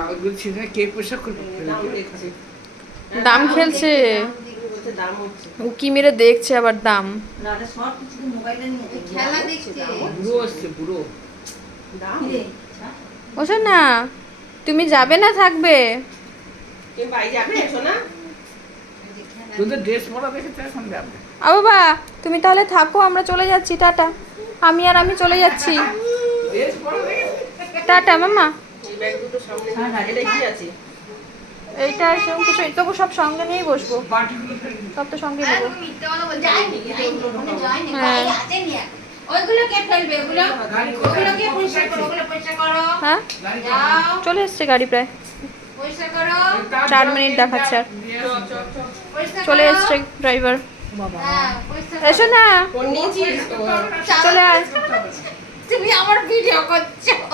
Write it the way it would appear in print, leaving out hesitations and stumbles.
কাগজগুলো ছিঁড়ে কে পয়সা করবে? দাম খেলছে, উকি মেরে দেখছে আবার দাম। বুড়ো আসছে বুড়ো। ওসব না, তুমি যাবে না থাকবে? তোদের ড্রেস পরা দেখেছে এখন যাবে। বাবা তুমি তাহলে থাকো, আমরা চলে যাচ্ছি, টাটা। আমি চলে যাচ্ছি, ড্রেস পরা দেখেছে। টাটা মামা। এইটা সেরকম কিছু, তবু সব সঙ্গে নিয়েই বসবো, বাটিগুলো ফেলে দিই। সব তো সঙ্গে নেবো। হ্যাঁ চলে এসছে গাড়ি, প্রায় 4 মিনিট দেখাচ্ছে। আর চলে এসছে ড্রাইভার। এসো না, চলে আয়। তুমি আমার ভিডিও করছো।